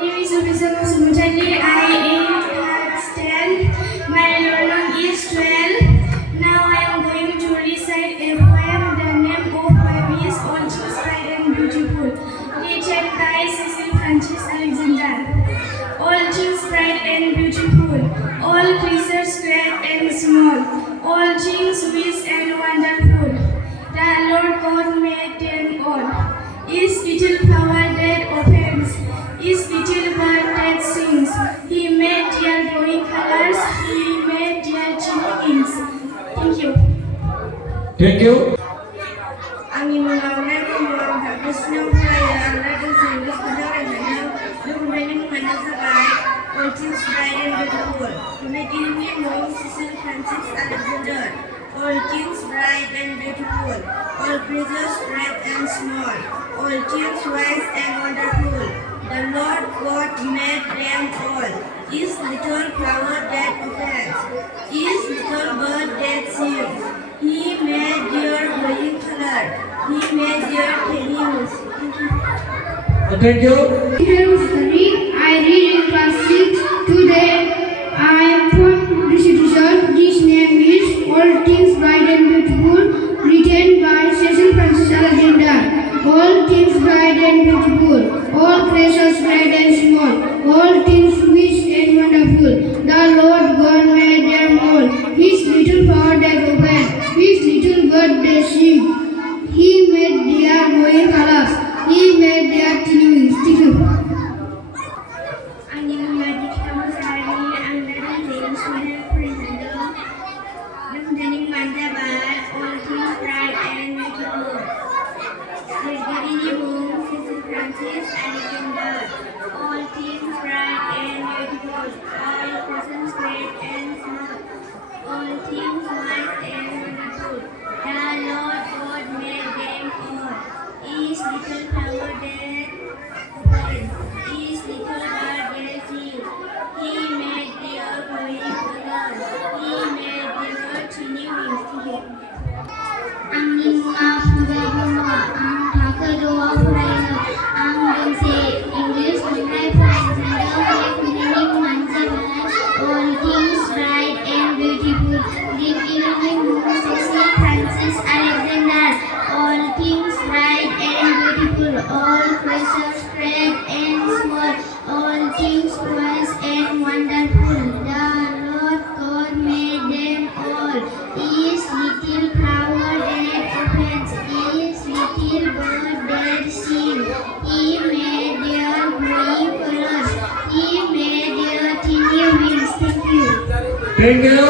name is Udisa Sumutali. I am class 10. My learning is 12. Now I am going to recite a poem. The name of poem is All Things Bright and Beautiful, written by Cecil Francis Alexander. All things bright and beautiful, all creatures great and small, all things wise and wonderful. The Lord God made them all. Each little flower that opens, each little bird that sings. He made their glowing colors, He made their chirpings. Thank you. Thank you. Angin mengalami pembuang bagusnya upaya Allah dan sehingga sebenarnya berhubungan dengan sahabat. All things bright and beautiful. To make it mean Cecil Francis Alexander. All things bright and beautiful. All creatures great and small. All things wise and wonderful. The Lord God made them all. Each little flower that opens, each little bird that sings. He made their glowing color. He made their tiny. Thank you. Hello, study. I read in class 6. Today I am from recitation. This name is All Things Bright and Beautiful, written by Cecil Francis Alexander. All things bright and beautiful, all creatures great and small, all things rich and wonderful. The Lord God made them all. His little flower that open, his little bird that sing. He made their glowing colors. He made their tiny wings. Thank you. Angin mengaji kamusari, anggaran James Miller presenter. Representing Mandabat, all things bright and beautiful. Reading the Cecil Francis Alexander. All things bright and beautiful. All persons great and small. All things wise and wonderful. The Lord God made them all. Each little flower that opens, each little bird that sings. He made their glowing colors. He made their tiny wings. Angin mengapungi bunga, ang doa furaino, ang bense English mulai Alexander meaning manjabat. All things bright and beautiful. Deep in Cecil Francis Alexander. All things bright and beautiful. All creatures great and small. All things wise and wonderful. The Lord God made them all. Each little flower that opens, each little bird that sings. He made their glowing colors. He made their tiny wings. Thank you. Thank you.